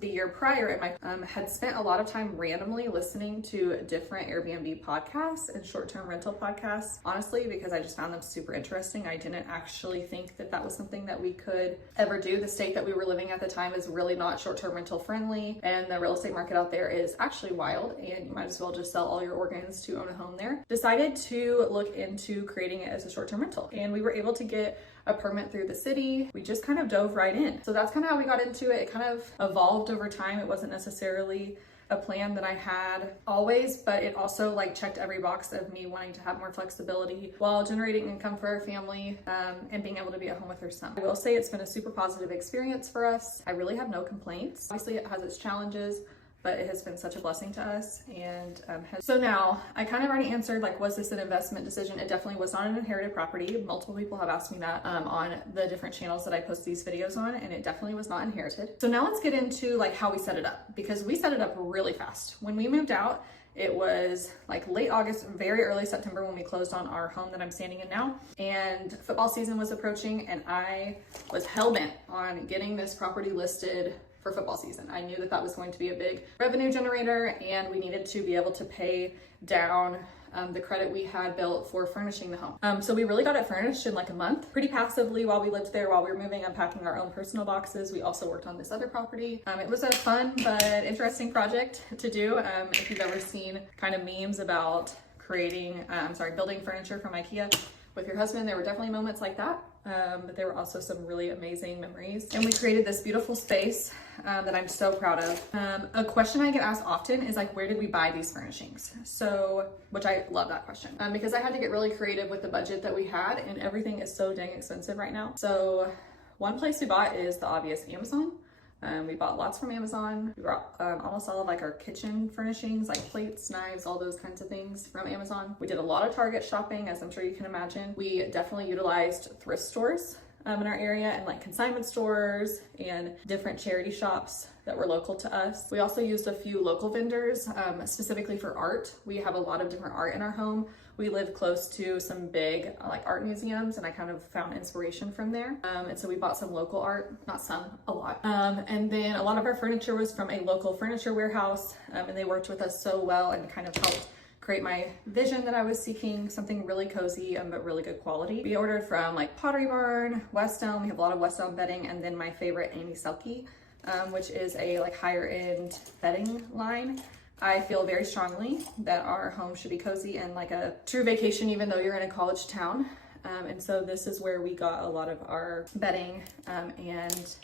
the year prior, and my had spent a lot of time randomly listening to different Airbnb podcasts and short-term rental podcasts, honestly, because I just found them super interesting. I didn't actually think that that was something that we could ever do. The state that we were living at the time is really not short-term rental friendly, and the real estate market out there is actually wild, and you might as well just sell all your organs to own a home there. Decided to look into creating it as a short-term rental, and we were able to get a permit through the city. We just kind of dove right in. So that's kind of how we got into it. It kind of evolved over time. It wasn't necessarily a plan that I had always, but it also like checked every box of me wanting to have more flexibility while generating income for our family, and being able to be at home with her son. I will say it's been a super positive experience for us. I really have no complaints. Obviously it has its challenges, but it has been such a blessing to us. And so now I kind of already answered, like, was this an investment decision? It definitely was not an inherited property. Multiple people have asked me that on the different channels that I post these videos on, and it definitely was not inherited. So now let's get into like how we set it up, because we set it up really fast. When we moved out, it was like late August, very early September when we closed on our home that I'm standing in now. And football season was approaching, and I was hell-bent on getting this property listed for football season. I knew that that was going to be a big revenue generator, and we needed to be able to pay down the credit we had built for furnishing the home. So we really got it furnished in like a month, pretty passively while we lived there, while we were moving, unpacking our own personal boxes. We also worked on this other property. It was a fun but interesting project to do. If you've ever seen kind of memes about building furniture from IKEA with your husband, there were definitely moments like that. But there were also some really amazing memories. And we created this beautiful space that I'm so proud of. A question I get asked often is like, where did we buy these furnishings? So, which I love that question, because I had to get really creative with the budget that we had, and everything is so dang expensive right now. So one place we bought is the obvious Amazon. We bought lots from Amazon. We brought almost all of like our kitchen furnishings, like plates, knives, all those kinds of things from Amazon. We did a lot of Target shopping, as I'm sure you can imagine. We definitely utilized thrift stores in our area, and like consignment stores and different charity shops that were local to us. We also used a few local vendors, specifically for art. We have a lot of different art in our home. We live close to some big like art museums, and I kind of found inspiration from there. And so we bought some local art, not some, a lot. And then a lot of our furniture was from a local furniture warehouse, and they worked with us so well and kind of helped create my vision that I was seeking, something really cozy but really good quality. We ordered from like Pottery Barn, West Elm. We have a lot of West Elm bedding, and then my favorite, Amy Selke, which is a like higher end bedding line. I feel very strongly that our home should be cozy and like a true vacation, even though you're in a college town. And so this is where we got a lot of our bedding and